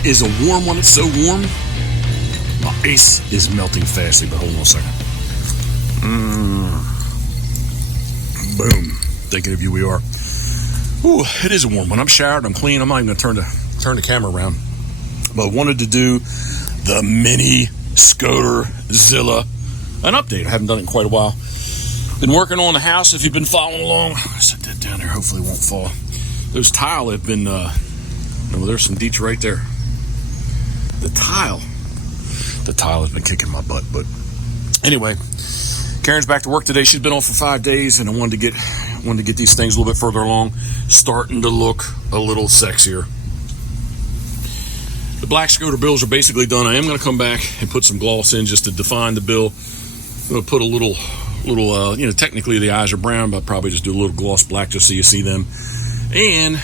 It is a warm one. It's so warm. My ice is melting fastly, but hold on a second. Boom. Thinking of you, we are. Ooh, it is a warm one. I'm showered. I'm clean. I'm not even going to turn the camera around. But I wanted to do the mini ScoterZillias an update. I haven't done it in quite a while. Been working on the house. If you've been following along, I'll set that down there. Hopefully it won't fall. Those tile have been, well, there's some deets right there. The tile has been kicking my butt. But anyway, Karen's back to work today. She's been off for 5 days, and I wanted to get these things a little bit further along, starting to look a little sexier. The black Scoter bills are basically done. I am going to come back and put some gloss in just to define the bill. I'm going to put a little, technically the eyes are brown, but I'll probably just do a little gloss black just so you see them. And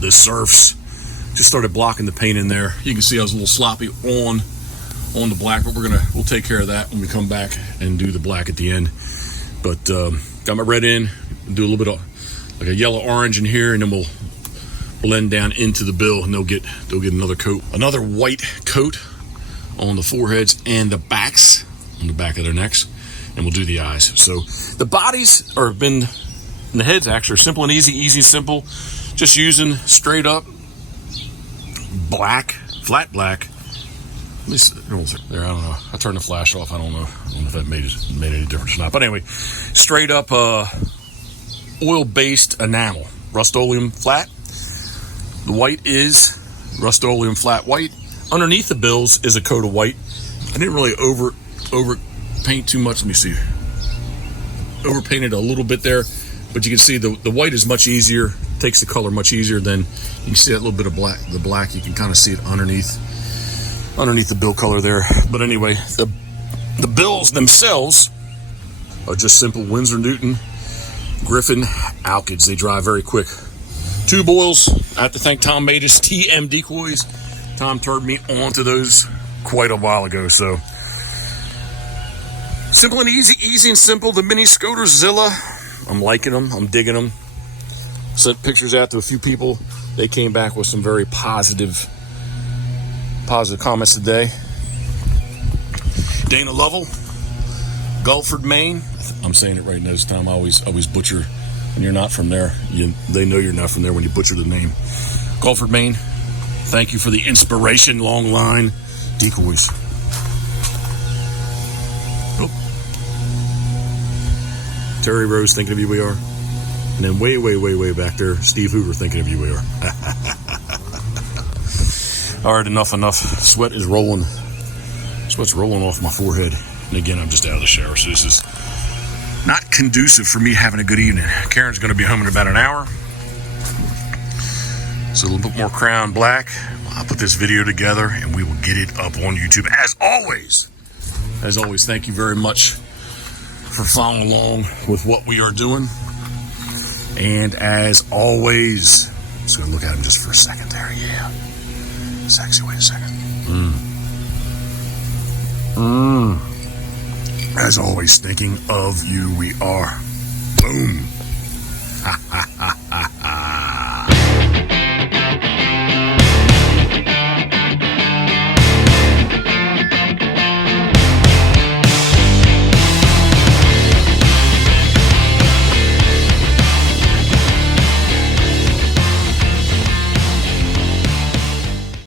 the surfs just started blocking the paint in there. You can see I was a little sloppy on the black, but we'll take care of that when we come back and do the black at the end. But got my red in, do a little bit of like a yellow orange in here, and then we'll blend down into the bill, and they'll get another coat, another white coat on the foreheads and the backs, on the back of their necks, and we'll do the eyes. So the bodies and the heads actually are simple and easy and simple. Just using straight up black, flat black. At least there, I don't know. I turned the flash off. I don't know if that made any difference or not. But anyway, straight up oil-based enamel, Rust-Oleum flat. The white is Rust-Oleum flat white. Underneath the bills is a coat of white. I didn't really over paint too much. Let me see. Over painted a little bit there, but you can see the white is much easier. Takes the color much easier than you can see that little bit of black. The black, you can kind of see it underneath the bill color there. But anyway, the bills themselves are just simple Winsor Newton Griffin alkids. They dry very quick. 2 boils. I have to thank Tom Matus, TM Decoys. Tom turned me on to those quite a while ago. So simple and easy and simple. The mini ScoterZillias. I'm liking them. I'm digging them. Sent pictures out to a few people. They came back with some very positive comments today. Dana Lovell, Gulford, Maine. I'm saying it right this time. I always butcher. When you're not from there, they know you're not from there when you butcher the name. Gulford, Maine. Thank you for the inspiration. Long line decoys. Oh. Terry Rose thinking of you, we are. And then way back there, Steve Hoover thinking of you, we are. All right, enough. Sweat's rolling off my forehead. And again, I'm just out of the shower, so this is not conducive for me having a good evening. Karen's going to be home in about an hour. So a little bit more crown black. I'll put this video together and we will get it up on YouTube. As always, thank you very much for following along with what we are doing. And as always, I'm just going to look at him just for a second there. Yeah. Sexy, wait a second. As always, thinking of you, we are. Boom. Ha ha ha.